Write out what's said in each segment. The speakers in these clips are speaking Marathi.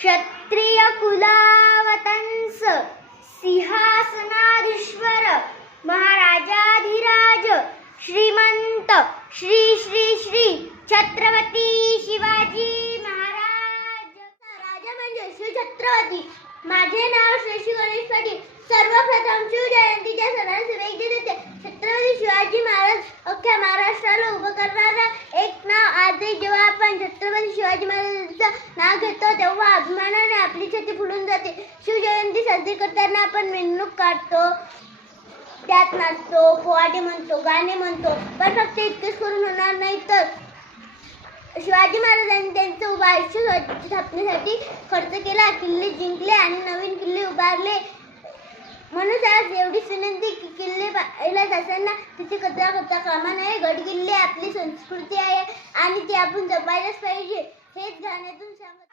क्षत्रिय कुलावतंस सिंहासनाधीश्वर महाराजाधिराज श्रीमंत श्री श्री श्री छत्रपती शिवाजी महाराज राजा म्हणजे श्री छत्रपती माझे नाव श्री गणेश पाटील सर्वप्रथम शिवजयंतीच्या सणाला शुभेच्छा देते छत्रपती शिवाजी महाराज अख्ख्या महाराष्ट्राला उभं करणारा एक नाव आजही जेव्हा आपण छत्रपती शिवाजी महाराजांचं नाव घेतो तेव्हा अभिमानाने आपली छाती फुलून जाते शिवजयंती साजरी करताना आपण मिरवणूक काढतो त्यात नाचतो पोवाडे म्हणतो गाणे म्हणतो पण फक्त इतकेच करून होणार नाही तर. शिवाजी महाराजांनी त्यांचं उभं आयुष्य स्थापनेसाठी खर्च केला किल्ले जिंकले आणि नवीन किल्ले उभारले. म्हणून आज एवढीच विनंती की किल्ले पाहिला जाताना तिथे कचरा करता कामा नये गड किल्ले आपली संस्कृती आहे आणि ती आपण जपायलाच पाहिजे. हेच गाण्यातून सांगत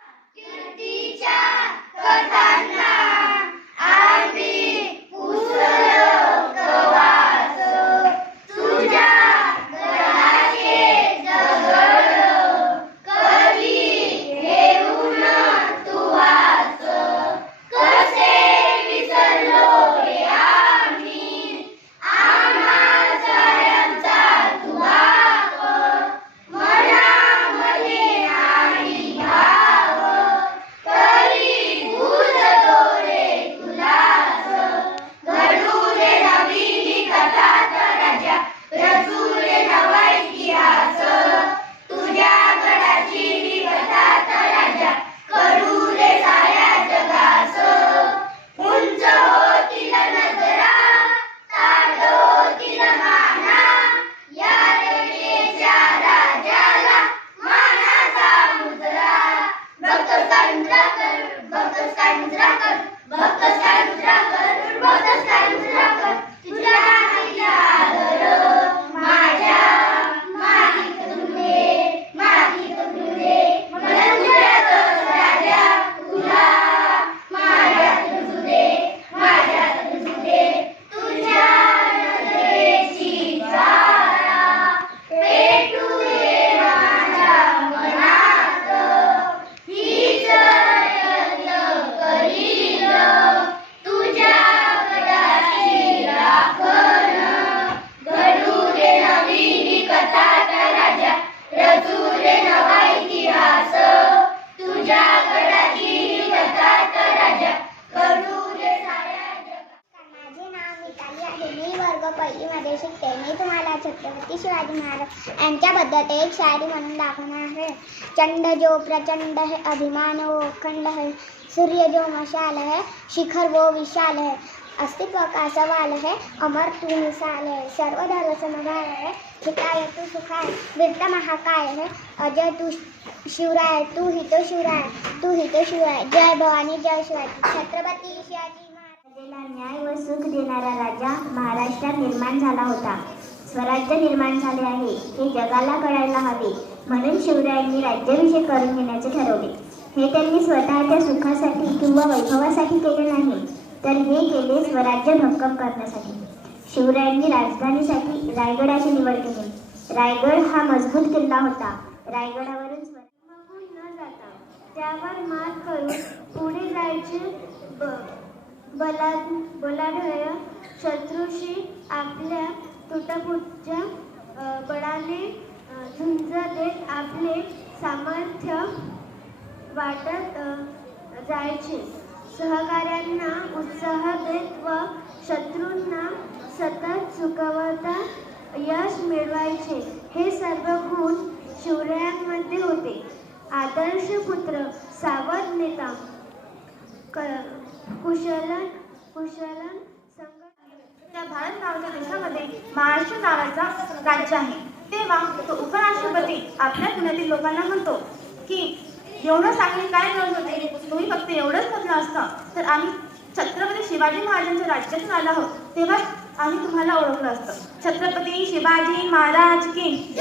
Abi, usulü. छत्रपती शिवाजी महाराज यांच्याबद्दल एक शायरी म्हणून दाखवणार आहे. चंड जो प्रचंड है अभिमान वो अखंड है. सूर्य जो मशाल है शिखर वो विशाल है. अस्तित्व का सवाल है अमर तू मिसाल है. सर्व धर्म समभाव है हिताय तू सुखाय. वृत्त महाकाय है अजय तू शिवराय तू ही तो शिवराय तू ही तो शिवराय जय भवानी जय शिवाजी. छत्रपती शिवाजी महाराजाला न्याय व सुख देणारा राजा महाराष्ट्रात निर्माण झाला होता. स्वराज्य निर्माण झाले आहे. हे जगाला कळायला हवे. म्हणून शिवरायांनी राज्याभिषेक करून घेण्याचे ठरवले. हे त्यांनी स्वतःच्या सुखासाठी किंवा वैभवासाठी केले नाही तर हे केले स्वराज्य भक्कम करण्यासाठी. शिवरायांनी राजधानीसाठी रायगडाची निवड केली. रायगड हा मजबूत किल्ला होता. रायगडावरून न जाता त्यावर मात करून पुढे जायचे ब- बला बलाढय शत्रूशी आपल्या तुटपुटच्या बळाने झुंज देत आपले सामर्थ्य वाटत जायचे. सहकाऱ्यांना उत्साह देत व शत्रूंना सतत चुकवता यश मिळवायचे. हे सर्व गुण शिवरायांमध्ये होते. आदर्श पुत्र सावध नेता क- कुशलन कुशलन त्या भारत नावाच्या देशामध्ये महाराष्ट्र नावाचा राज्य आहे. तेव्हा तो उपराष्ट्रपती आपल्या पुण्यातील लोकांना म्हणतो की एवढं सांगणे काय गरज होते? तुम्ही फक्त एवढंच म्हटलं असतं. तर आम्ही छत्रपती शिवाजी महाराजांच्या राज्यातून आलो आहोत. तेव्हा आम्ही तुम्हाला ओळखलं असतं. छत्रपती शिवाजी महाराज की